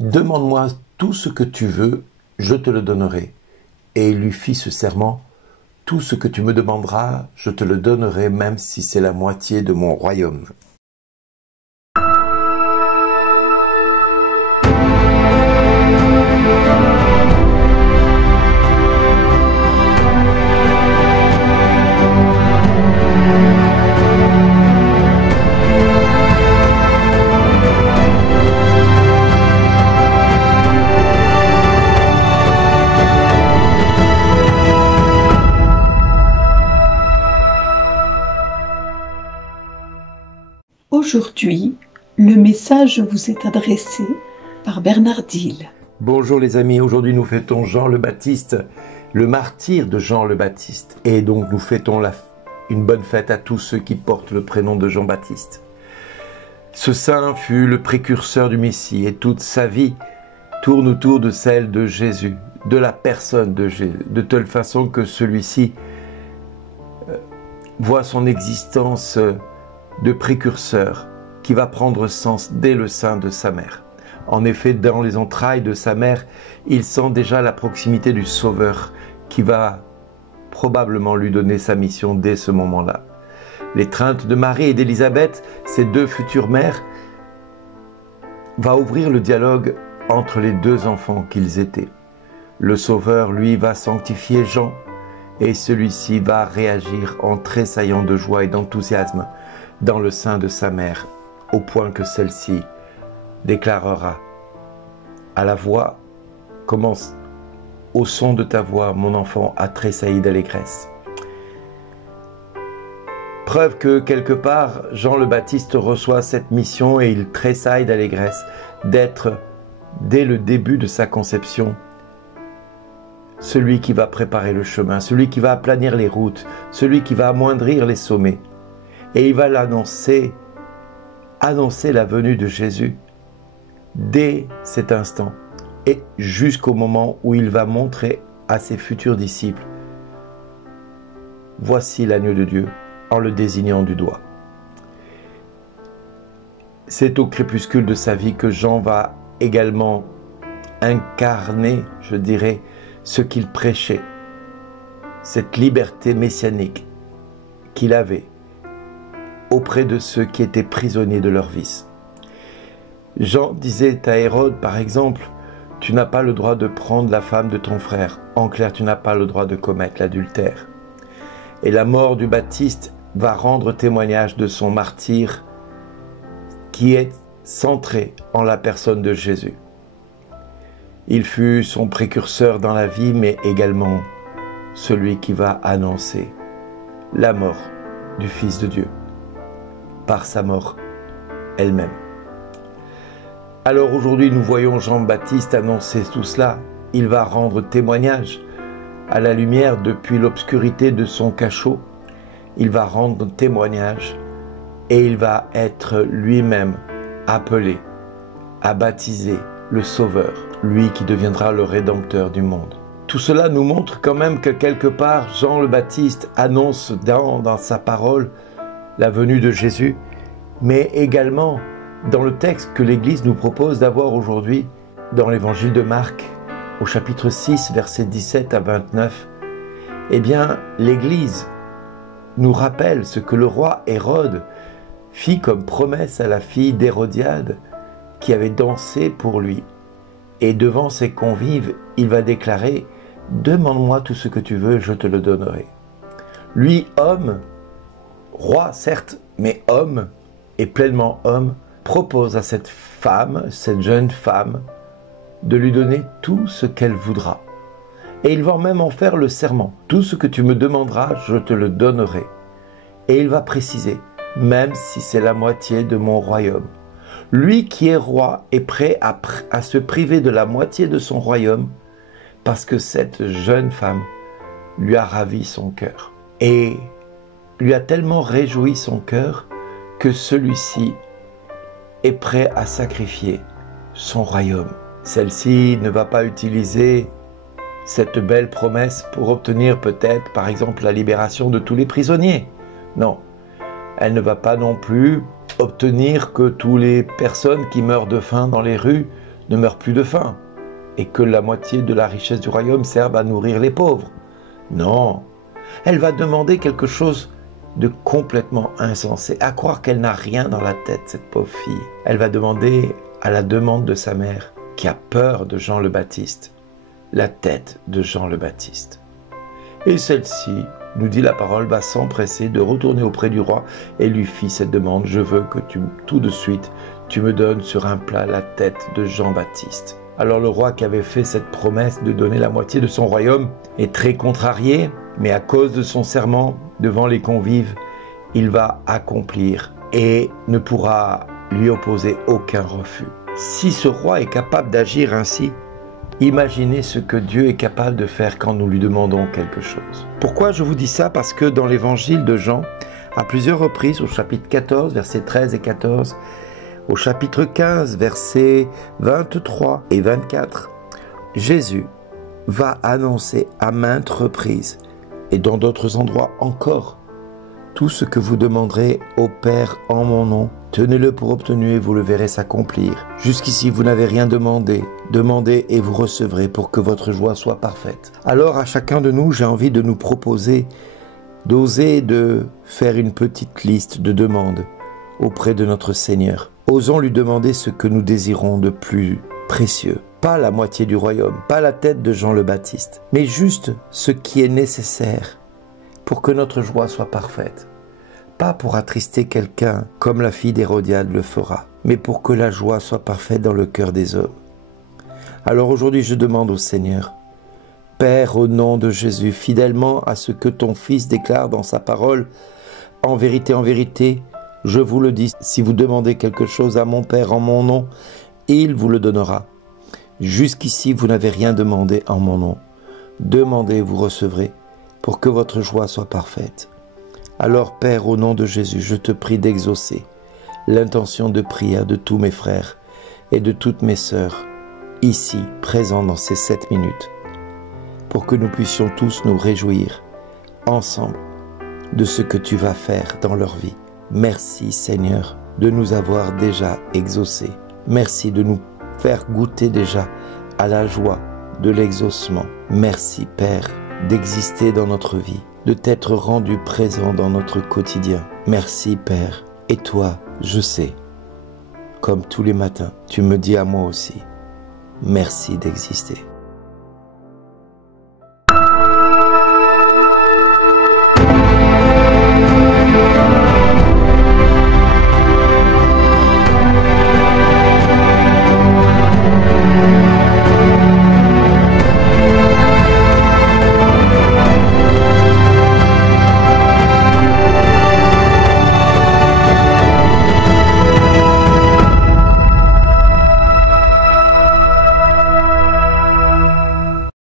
demande-moi tout ce que tu veux, je te le donnerai. Et il lui fit ce serment, tout ce que tu me demanderas, je te le donnerai, même si c'est la moitié de mon royaume. Aujourd'hui, le message vous est adressé par Bernard Dille. Bonjour les amis, aujourd'hui nous fêtons Jean le Baptiste, le martyr de Jean le Baptiste. Et donc nous fêtons une bonne fête à tous ceux qui portent le prénom de Jean-Baptiste. Ce saint fut le précurseur du Messie et toute sa vie tourne autour de celle de Jésus, de la personne de Jésus, de telle façon que celui-ci voit son existence de précurseur qui va prendre sens dès le sein de sa mère. En effet, dans les entrailles de sa mère, il sent déjà la proximité du Sauveur qui va probablement lui donner sa mission dès ce moment-là. L'étreinte de Marie et d'Élisabeth, ces deux futures mères, va ouvrir le dialogue entre les deux enfants qu'ils étaient. Le Sauveur, lui, va sanctifier Jean et celui-ci va réagir en tressaillant de joie et d'enthousiasme dans le sein de sa mère, au point que celle-ci déclarera à la voix, commence au son de ta voix, mon enfant a tressailli d'allégresse. Preuve que quelque part, Jean le Baptiste reçoit cette mission et il tressaille d'allégresse d'être, dès le début de sa conception, celui qui va préparer le chemin, celui qui va aplanir les routes, celui qui va amoindrir les sommets. Et il va annoncer la venue de Jésus dès cet instant et jusqu'au moment où il va montrer à ses futurs disciples « Voici l'agneau de Dieu » en le désignant du doigt. C'est au crépuscule de sa vie que Jean va également incarner, je dirais, ce qu'il prêchait, cette liberté messianique qu'il avait auprès de ceux qui étaient prisonniers de leur vice. Jean disait à Hérode, par exemple, « Tu n'as pas le droit de prendre la femme de ton frère. En clair, tu n'as pas le droit de commettre l'adultère. » Et la mort du Baptiste va rendre témoignage de son martyre qui est centré en la personne de Jésus. Il fut son précurseur dans la vie, mais également celui qui va annoncer la mort du Fils de Dieu par sa mort elle-même. Alors aujourd'hui, nous voyons Jean-Baptiste annoncer tout cela. Il va rendre témoignage à la lumière depuis l'obscurité de son cachot. Il va rendre témoignage et il va être lui-même appelé à baptiser le Sauveur, lui qui deviendra le Rédempteur du monde. Tout cela nous montre quand même que quelque part, Jean le Baptiste annonce dans sa parole la venue de Jésus, mais également dans le texte que l'Église nous propose d'avoir aujourd'hui, dans l'Évangile de Marc, au chapitre 6, versets 17 à 29, eh bien, l'Église nous rappelle ce que le roi Hérode fit comme promesse à la fille d'Hérodiade, qui avait dansé pour lui. Et devant ses convives, il va déclarer « Demande-moi tout ce que tu veux, je te le donnerai. » Lui, homme, roi certes, mais homme, et pleinement homme, propose à cette femme, cette jeune femme, de lui donner tout ce qu'elle voudra. Et il va même en faire le serment. Tout ce que tu me demanderas, je te le donnerai. Et il va préciser, même si c'est la moitié de mon royaume. Lui qui est roi est prêt à se priver de la moitié de son royaume parce que cette jeune femme lui a ravi son cœur et lui a tellement réjoui son cœur que celui-ci est prêt à sacrifier son royaume. Celle-ci ne va pas utiliser cette belle promesse pour obtenir peut-être, par exemple, la libération de tous les prisonniers. Non, elle ne va pas non plus obtenir que toutes les personnes qui meurent de faim dans les rues ne meure plus de faim et que la moitié de la richesse du royaume serve à nourrir les pauvres. Non, elle va demander quelque chose de complètement insensé, à croire qu'elle n'a rien dans la tête, cette pauvre fille. Elle va demander, à la demande de sa mère, qui a peur de Jean le Baptiste, la tête de Jean le Baptiste. Et celle-ci, nous dit la parole, va s'empresser de retourner auprès du roi et lui fit cette demande: je veux que tout de suite, tu me donnes sur un plat la tête de Jean-Baptiste. Alors le roi qui avait fait cette promesse de donner la moitié de son royaume est très contrarié, mais à cause de son serment devant les convives, il va accomplir et ne pourra lui opposer aucun refus. Si ce roi est capable d'agir ainsi, imaginez ce que Dieu est capable de faire quand nous lui demandons quelque chose. Pourquoi je vous dis ça? Parce que dans l'évangile de Jean, à plusieurs reprises, au chapitre 14, versets 13 et 14, au chapitre 15, versets 23 et 24, Jésus va annoncer à maintes reprises, et dans d'autres endroits encore, tout ce que vous demanderez au Père en mon nom, tenez-le pour obtenu et vous le verrez s'accomplir. Jusqu'ici, vous n'avez rien demandé. Demandez et vous recevrez pour que votre joie soit parfaite. Alors, à chacun de nous, j'ai envie de nous proposer d'oser de faire une petite liste de demandes auprès de notre Seigneur. Osons lui demander ce que nous désirons de plus précieux. Pas la moitié du royaume, pas la tête de Jean le Baptiste, mais juste ce qui est nécessaire pour que notre joie soit parfaite. Pas pour attrister quelqu'un comme la fille d'Hérodiade le fera, mais pour que la joie soit parfaite dans le cœur des hommes. Alors aujourd'hui, je demande au Seigneur, Père, au nom de Jésus, fidèlement à ce que ton Fils déclare dans sa parole, en vérité, je vous le dis, si vous demandez quelque chose à mon Père en mon nom, il vous le donnera. Jusqu'ici, vous n'avez rien demandé en mon nom. Demandez, vous recevrez, pour que votre joie soit parfaite. Alors, Père, au nom de Jésus, je te prie d'exaucer l'intention de prière de tous mes frères et de toutes mes sœurs, ici, présents dans ces 7 minutes, pour que nous puissions tous nous réjouir, ensemble, de ce que tu vas faire dans leur vie. Merci, Seigneur, de nous avoir déjà exaucés. Merci de nous faire goûter déjà à la joie de l'exaucement. Merci, Père, d'exister dans notre vie, de t'être rendu présent dans notre quotidien. Merci, Père. Et toi, je sais, comme tous les matins, tu me dis à moi aussi, merci d'exister.